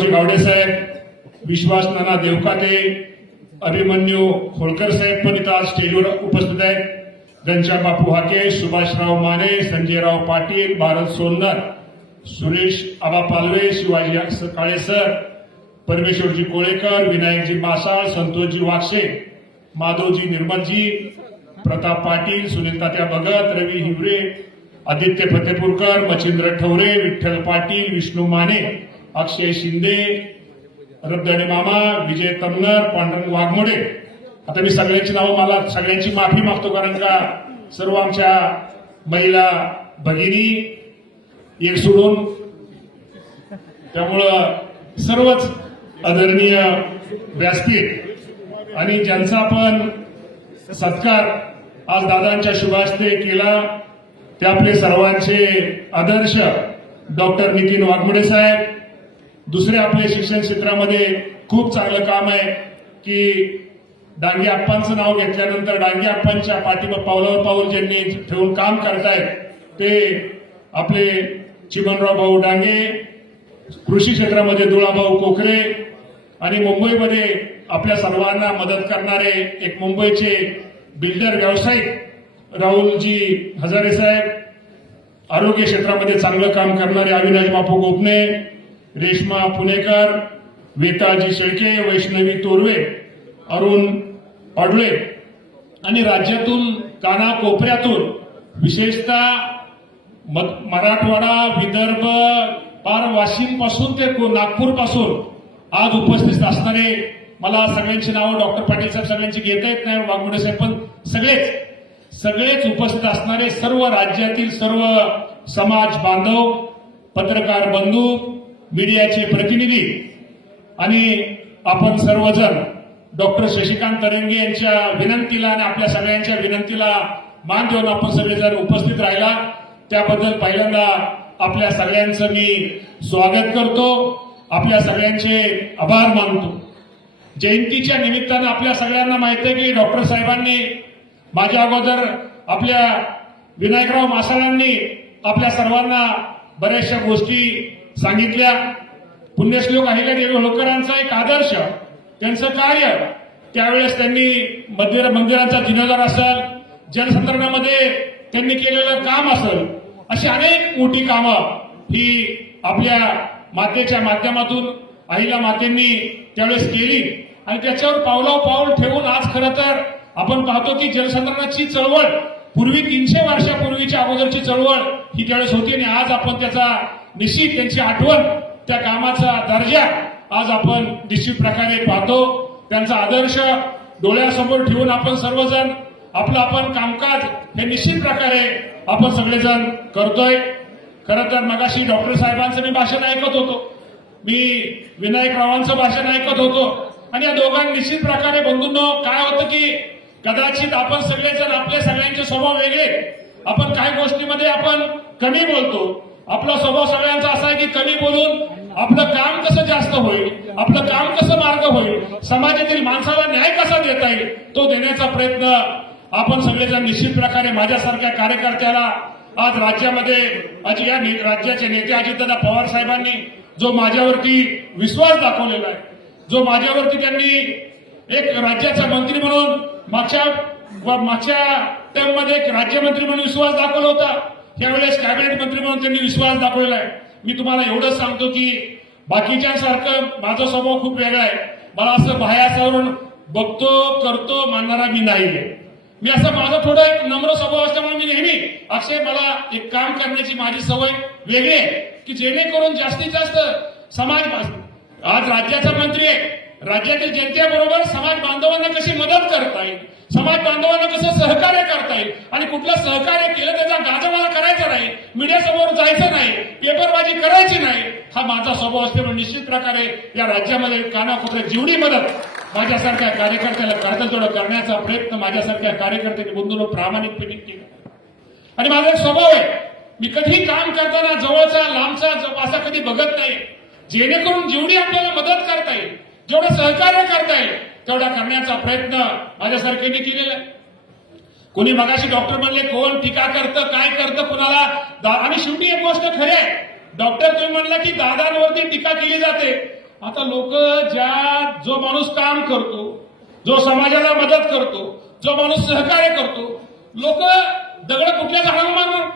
गावडे साहेब विश्वास नाना देवकाते अभिमन्यू होळकर साहेब पण इथं आज स्टेजवर उपस्थित आहेत. घनश्याम बापू हाके सुभाषराव माने संजयराव पाटील भारत सोनर सुरेश आबा पालवे शिवाजी काळे सर परमेश्वरजी कोळेकर विनायकजी मासाळ संतोषजी वाक्षे माधवजी निर्मलजी प्रताप पाटील सुनील तात्या भगत रवी हिवरे आदित्य फतेपूरकर मच्छिंद्र ठवरे विठ्ठल पाटील विष्णू माने अक्षय शिंदे रबदाडे मामा विजय तमलर पांडुरंग वाघमोडे. आता मी सगळ्यांची नावं मला सगळ्यांची माफी मागतो कारण का सर्व आमच्या महिला भगिनी एक सोडून त्यामुळं सर्वच आदरणीय व्यासपीठ आणि ज्यांचा आपण सत्कार आज दादांच्या शुभास्ते केला ते आपले सर्वांचे आदर्श डॉक्टर नितीन वाघमोडे साहेब दुसरे आपले शिक्षण क्षेत्रामध्ये खूप चांगलं काम आहे की डांगे आप्पांचं नाव घेतल्यानंतर डांगे आप्पांच्या पाठीमा पावलावर पाऊल ज्यांनी ठेवून काम करतायत ते आपले चिमनराव भाऊ डांगे कृषी क्षेत्रामध्ये दुळाभाऊ कोखरे आणि मुंबईमध्ये आपल्या सर्वांना मदत करणारे एक मुंबईचे बिल्डर व्यावसायिक राहुलजी हजारे साहेब आरोग्य क्षेत्रामध्ये चांगलं काम करणारे अविनाश बापू गोपने रेश्मा पुणेकर वेताजी शेळके वैष्णवी तोरवे अरुण पाडवे आणि राज्यातून कानाकोपऱ्यातून विशेषतः म- मराठवाडा विदर्भ पार वाशिमपासून ते नागपूरपासून आज उपस्थित असणारे मला सगळ्यांची नावं डॉक्टर पाटील साहेब सगळ्यांची घेता येत नाही वाघमोडे साहेब पण सगळेच सगळेच उपस्थित असणारे सर्व राज्यातील सर्व समाज बांधव पत्रकार बंधू मीडियाचे प्रतिनिधी आणि आपण सर्वजण डॉक्टर शशिकांत तरंगे यांच्या विनंतीला आणि आपल्या सगळ्यांच्या विनंतीला मान देऊन आपण सगळेजण उपस्थित राहिला. त्याबद्दल पहिल्यांदा आपल्या सगळ्यांचं मी स्वागत करतो. आपल्या सगळ्यांचे आभार मानतो. जयंतीच्या निमित्तानं आपल्या सगळ्यांना माहिती आहे की डॉक्टर साहेबांनी माझ्या अगोदर आपल्या विनायकराव मासाळांनी आपल्या सर्वांना बऱ्याचशा गोष्टी सांगितल्या. पुण्यश्लोक अहिल्यादेवी होळकरांचा एक आदर्श. त्यांचं कार्य. त्यावेळेस त्यांनी मंदिर मंदिरांचा जिनोदार असेल जलसंधारणामध्ये त्यांनी केलेलं काम असेल अशी अनेक मोठी कामं ही आपल्या मातेच्या माध्यमातून आईला मातेंनी त्यावेळेस केली. आणि त्याच्यावर पावलाव पाऊल ठेवून आज खरं तर आपण पाहतो की जलसंधारणाची चळवळ पूर्वी तीनशे वर्षापूर्वीच्या अगोदरची चळवळ ही त्यावेळेस होती आणि आज आपण त्याचा निश्चित त्यांची आठवण त्या कामाचा दर्जा आज आपण निश्चित प्रकारे पाहतो. त्यांचा आदर्श डोळ्यासमोर ठेवून आपण सर्वजण आपलं आपण कामकाज हे निश्चित प्रकारे आपण सगळेजण करतोय. खरं तर मगाशी डॉक्टर साहेबांचं मी भाषण ऐकत होतो. मी विनायकरावांचं भाषण ऐकत होतो. आणि या दोघांनी निश्चित प्रकारे बंधूंनो काय होतं की कदाचित आपण सगळेजण आपले सगळ्यांचे स्वभाव वेगळे. आपण काही गोष्टीमध्ये आपण कमी बोलतो. आपला स्वभाव सगळ्यांचा असा आहे की कमी बोलून आपलं काम कसं जास्त होईल आपलं काम कसं मार्ग होईल समाजातील माणसाला न्याय कसा देता येईल तो देण्याचा प्रयत्न आपण सगळेजण निश्चित प्रकारे माझ्यासारख्या कार्यकर्त्याला आज राज्यामध्ये आज या राज्याचे नेते अजितदादा पवार साहेबांनी जो माझ्यावरती विश्वास दाखवलेला आहे जो माझ्यावरती त्यांनी एक राज्याचा मंत्री म्हणून मागच्या व मागच्या टर्ममध्ये एक राज्यमंत्री म्हणून विश्वास दाखवला होता. त्यावेळेस कॅबिनेट मंत्री म्हणून त्यांनी विश्वास दाखवलेला आहे. मी तुम्हाला एवढंच सांगतो की बाकीच्यांसारखं माझा स्वभाव खूप वेगळा आहे. मला असं बाहेरून बघतो करतो मानणारा मी नाही मी असं माझा थोडा एक नम्र स्वभाव असल्यामुळे मी नेहमी अक्षय मला एक काम करण्याची माझी सवय वेगळी आहे की जेणेकरून जास्तीत जास्त समाज आज राज्याचा मंत्री आहे. राज्यातील जनतेबरोबर समाज बांधवांना कशी मदत करता येईल? समाज बांधवांना कसं सहकार्य करता येईल आणि कुठलं सहकार्य केलं त्याचा गाजा मला करायचा नाही मीडियासमोर जायचं नाही पेपरबाजी करायची नाही हा माझा स्वभाव असल्यामुळे निश्चित प्रकारे या राज्यामध्ये कानाकोपऱ्यात जेवढी मदत माझ्यासारख्या कार्यकर्त्याला करता करण्याचा प्रयत्न माझ्यासारख्या कार्यकर्त्यांनी गुंतवणूक प्रामाणिकपणे केला. आणि माझा एक स्वभाव आहे मी कधी काम करताना जवळचा लांबचा असा कधी बघत नाही जेणेकरून जेवढी आपल्याला मदत करता येईल जेवढं सहकार्य करता येईल तेवढा करण्याचा प्रयत्न माझ्यासारखेने केलेला आहे. कोणी मगाशी डॉक्टर म्हणले कोण टीका करतं काय करतं कुणाला आणि शेवटी एक गोष्ट खरी आहे डॉक्टर तुम्ही म्हणलं की दादांवरती टीका केली जाते. आता लोक ज्या जो माणूस काम करतो जो समाजाला मदत करतो जो माणूस सहकार्य करतो लोक दगड कुठल्या झाडाला मारणार?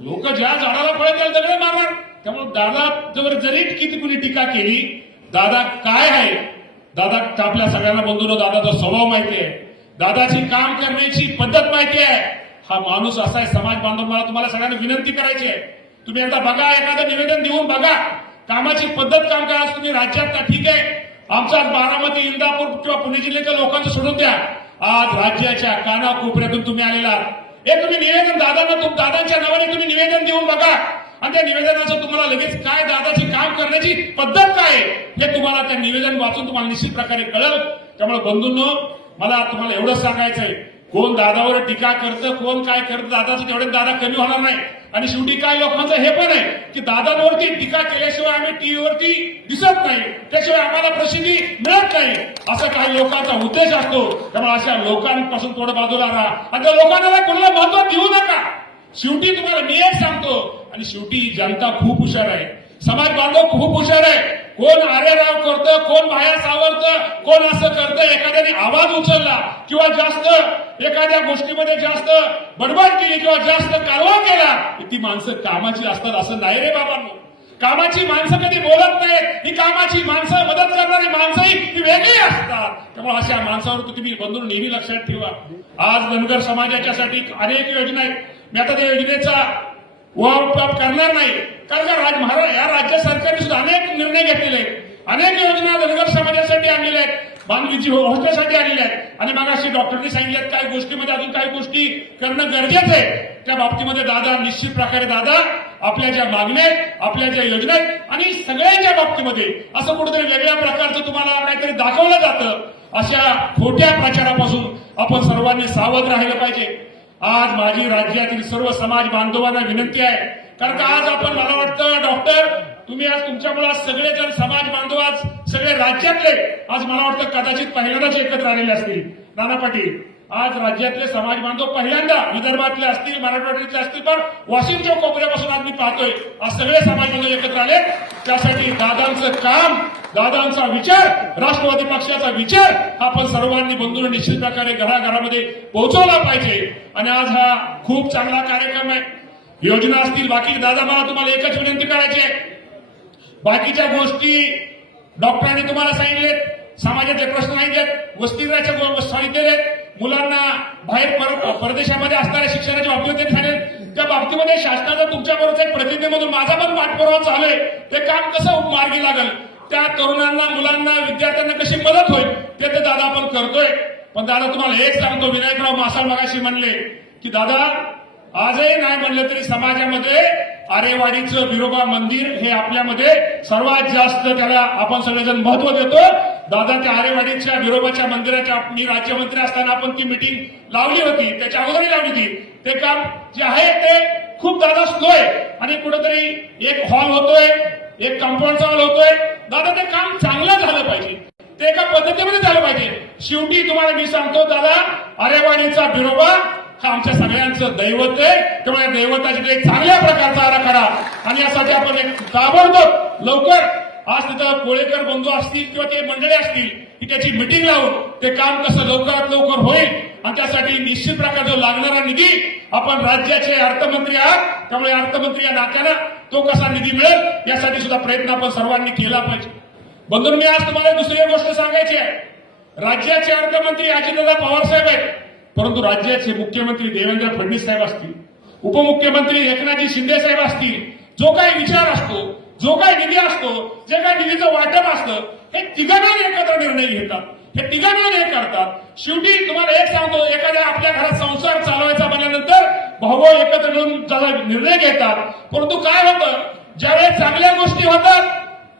लोक ज्या झाडाला फळ त्याला दगड मारणार? त्यामुळे दादा जवळ जरी किती कुणी टीका केली दादा काय आहे? दादा आपल्या सगळ्यांना बंधून दादाचा स्वभाव माहिती आहे दादाची काम करण्याची पद्धत माहिती आहे. हा माणूस असा आहे समाज बांधव मला तुम्हाला सगळ्यांना विनंती करायची आहे. तुम्ही एकदा बघा एखादं निवेदन देऊन बघा. कामाची पद्धत काम करा तुम्ही राज्यात ठीक आहे. आमचा बारामती इंदापूर किंवा पुणे जिल्ह्याच्या लोकांचं सोडून द्या. आज राज्याच्या कानाकोपऱ्यातून तुम्ही आलेला एक हे तुम्ही निवेदन दादांना तुम दादांच्या नावाने तुम्ही निवेदन त्या निवेदनाचं तुम्हाला लगेच काय दादाची काम करण्याची पद्धत काय आहे हे तुम्हाला त्या निवेदन वाचून तुम्हाला निश्चित प्रकारे कळलं. त्यामुळे बंधूंनो मला तुम्हाला एवढंच सांगायचंय कोण दादावर टीका करतं कोण काय करतं दादाचं तेवढे दादा कमी होणार नाही. आणि शेवटी काय लोकांचं हे पण आहे की दादांवरती टीका केल्याशिवाय आम्ही टीव्हीवरती दिसत नाही. त्याशिवाय आम्हाला प्रसिद्धी मिळत नाही. असा काही लोकांचा उद्देश असतो. त्यामुळे अशा लोकांपासून थोडं बाजूला राहा. आणि त्या लोकांना कोणाला महत्त्व देऊ नका. शेवटी तुम्हाला मी एक सांगतो आणि शेवटी जनता खूप हुशार आहे. समाज बांधव खूप हुशार आहे. कोण आरेराव करतं कोण बाहेर सावरतं कोण असं करतं एखाद्याने आवाज उचलला किंवा जास्त एखाद्या गोष्टीमध्ये जास्त बडबड केली किंवा जास्त कारवा केला ती माणसं कामाची असतात असं नाही रे बाबांनो. कामाची माणसं कधी बोलत नाहीत. ही कामाची माणसं मदत करणारी माणसंही ही वेगळी असतात. त्यामुळे अशा माणसावर तुम्ही बंधू नेहमी लक्षात ठेवा. आज धनगर समाजाच्यासाठी अनेक योजना आहेत. मी आता त्या योजनेचा वापर करणार नाही. कारण का राज महाराज या राज्य सरकारने सुद्धा अनेक निर्णय घेतलेले आहेत. अनेक योजना धनगर समाजासाठी आणलेल्या आहेत. बांधणीची होण्यासाठी आणलेल्या आहेत. आणि मग अशी डॉक्टरनी सांगितल्यात काही गोष्टीमध्ये अजून काही गोष्टी करणं गरजेचं आहे. त्या बाबतीमध्ये दादा निश्चित प्रकारे दादा आपल्या ज्या मागण्या आहेत आपल्या ज्या योजना आहेत आणि सगळ्यांच्या बाबतीमध्ये असं कुठेतरी वेगळ्या प्रकारचं तुम्हाला काहीतरी दाखवलं जातं अशा खोट्या प्रचारापासून आपण सर्वांनी सावध राहिलं पाहिजे. आज माझी राज्यातील सर्व समाज बांधवांना विनंती आहे. कारण का आज आपण मला वाटतं डॉक्टर तुम्ही आज तुमच्यामुळे आज सगळेजण समाज बांधव आज सगळे राज्यातले. आज मला वाटतं कदाचित पहिल्यांदाच एकत्र आलेले असतील. नाना पाटील आज राज्यातले समाज बांधव पहिल्यांदा विदर्भातले असतील मराठवाड्यातले असतील पण वाशिमच्या कोपऱ्यापासून आज मी पाहतोय आज सगळे समाज बांधव एकत्र आले त्यासाठी दादांचं काम दादांचा विचार राष्ट्रवादी पक्षाचा विचार हा आपण सर्वांनी बंधून निश्चित प्रकारे घराघरामध्ये पोहोचवला पाहिजे. आणि आज हा खूप चांगला कार्यक्रम आहे. योजना असतील बाकी दादा मला तुम्हाला एकच विनंती करायची आहे. बाकीच्या गोष्टी डॉक्टरांनी तुम्हाला सांगितलेत समाजाचे प्रश्न सांगितलेत वसतिगृहाच्या सांगितलेले मुलांना बाहेर पर- परदेशामध्ये असणाऱ्या शिक्षणाच्या बाबतीत ते सांगेल. त्या बाबतीमध्ये शासनाचा तुमच्याबरोबर एक प्रतिनिधी म्हणून माझा पण पाठपुरावा चालू आहे. ते काम कसं मार्गी लागल? त्या तरुणांना मुलांना विद्यार्थ्यांना कशी मदत होईल ते तर दादा आपण करतोय. पण दादा तुम्हाला एक सांगतो विनायकराव मासाळ मगाशी म्हणले की दादा आजही नाही म्हणलं तरी समाजामध्ये आरेवाडीचं विरोबा मंदिर हे आपल्यामध्ये सर्वात जास्त त्याला आपण सगळेजण महत्त्व देतो. दादा त्या आरेवाडीच्या विरोबाच्या मंदिराच्या मी राज्यमंत्री असताना आपण ती मिटिंग लावली होती त्याच्या अगोदरही लावली होती. ते काम जे आहे ते खूप दादा स्लो आहे आणि कुठेतरी एक हॉल होतोय एक कंपाऊंड हॉल होतोय. दादा ते काम चांगलं झालं पाहिजे. ते एका पद्धतीमध्ये झालं पाहिजे. शेवटी तुम्हाला मी सांगतो दादा अरेवाणीचा बिरोबा हा आमच्या सगळ्यांचं दैवत आहे. त्यामुळे दैवताची एक चांगल्या प्रकारचा आराखडा. आणि यासाठी आपण एक ताबडतोब लवकर आज तिथं कोळेकर बंधू असतील किंवा ते मंडळी असतील की त्याची मिटिंग लावून ते काम कसं लवकरात लवकर होईल आणि त्यासाठी निश्चित प्रकारचा लागणारा निधी आपण राज्याचे अर्थमंत्री आहात त्यामुळे अर्थमंत्री या नात्यानं तो कसा निधी मिळेल यासाठी सुद्धा प्रयत्न आपण सर्वांनी केला पाहिजे. बंधून मी आज तुम्हाला दुसरी एक गोष्ट सांगायची आहे. राज्याचे अर्थमंत्री अजितदादा पवार साहेब आहेत परंतु राज्याचे मुख्यमंत्री देवेंद्र फडणवीस साहेब असतील उपमुख्यमंत्री एकनाथजी शिंदे साहेब असतील जो काही विचार असतो जो काही निधी असतो जे काही निधीचं वाटप असतं हे तिघांना एकत्र निर्णय घेतात. हे तिघांना हे करतात. शेवटी तुम्हाला एक सांगतो एखाद्या आपल्या घरात संसार चालवायचा म्हणल्यानंतर भाऊ एकत्र मिळून त्याला निर्णय घेतात. परंतु काय होतं ज्यावेळेस चांगल्या गोष्टी होतात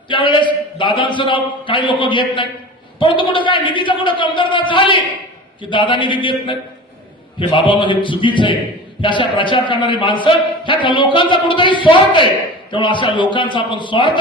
त्यावेळेस दादांचं नाव काही लोक घेत नाहीत. परंतु कुठं काय निधीचं कुठं कमतरता झाली की दादा निधी देत नाही हे बाबा हे चुकीचं आहे. हे अशा प्रचार करणारी माणसं ह्या लोकांचा कुठेतरी स्वार्थ आहे. तेव्हा अशा लोकांचा आपण स्वार्थ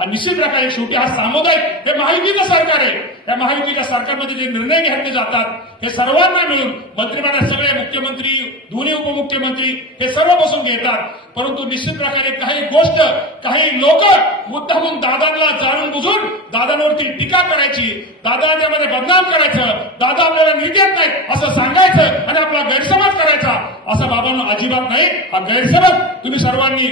हा निश्चित प्रकारे शेवटी हा सामुदायिक हे महायुतीचं सरकार आहे. या महायुतीच्या सरकारमध्ये जे निर्णय घेतले जातात हे सर्वांना मिळून मंत्रिमंडळात सगळे मुख्यमंत्री दोन्ही उपमुख्यमंत्री हे सर्व बसून घेतात. परंतु निश्चित प्रकारे काही गोष्ट काही लोक मुद्दामून दादांना जाणून बुजून दादांवरती टीका करायची दादा त्यामध्ये बदनाम करायचं दादा आपल्याला निर्देत नाही असं सांगायचं आणि आपला गैरसमज करायचा असं बाबांना अजिबात नाही. हा गैरसमज तुम्ही सर्वांनी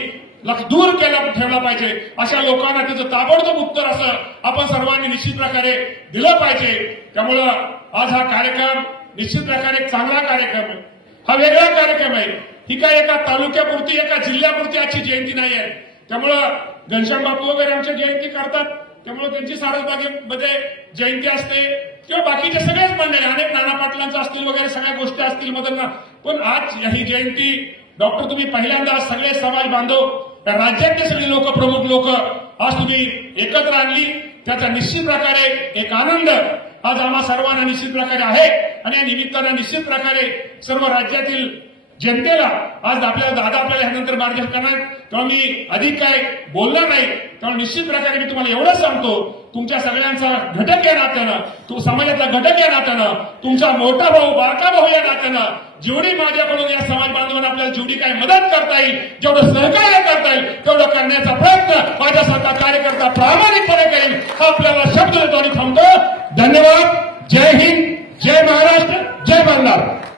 दूर केला ठेवला पाहिजे. अशा लोकांना त्याचं ताबडतोब उत्तर असं आपण सर्वांनी निश्चित प्रकारे दिलं पाहिजे. त्यामुळं आज हा कार्यक्रम निश्चित प्रकारे चांगला कार्यक्रम आहे. हा वेगळा कार्यक्रम आहे. ही काय एका तालुक्यापुरती एका जिल्ह्यापुरती आजची जयंती नाही आहे त्यामुळं घनश्याम बापू वगैरे आमच्या जयंती करतात. त्यामुळे त्यांची सारसबागेमध्ये जयंती असते. किंवा बाकीचे सगळेच मंडळी अनेक नाना पाटलांचं असतील वगैरे सगळ्या गोष्टी असतील मदत पण आज ही जयंती डॉक्टर तुम्ही पहिल्यांदा सगळे समाज बांधव त्या राज्यातले सगळे लोक प्रमुख लोक आज तुम्ही एकत्र आणली. त्याचा निश्चित प्रकारे एक आनंद आज आम्हा सर्वांना निश्चित प्रकारे आहे. आणि या निमित्तानं निश्चित प्रकारे सर्व राज्यातील जनतेला आज आपल्याला दादा आपल्याला ह्यानंतर मार्गदर्शन करणार तेव्हा मी अधिक काय बोलणार नाही. तेव्हा निश्चित प्रकारे मी तुम्हाला एवढंच सांगतो. तुमच्या सगळ्यांचा घटक या नात्यानं तू समाजातला घटक या नात्यानं तुमचा मोठा भाऊ बारका भाऊ या नात्यानं जेवढी माझ्याकडून या समाज बांधवांना आपल्याला जेवढी काय मदत करता येईल जेवढं सहकार्य करता येईल तेवढं करण्याचा प्रयत्न माझ्यासारखा कार्यकर्ता प्रामाणिकपणे करेल हा आपल्याला शब्द देतो आणि थांबतो. धन्यवाद. जय हिंद. जय महाराष्ट्र. जय बंगाल.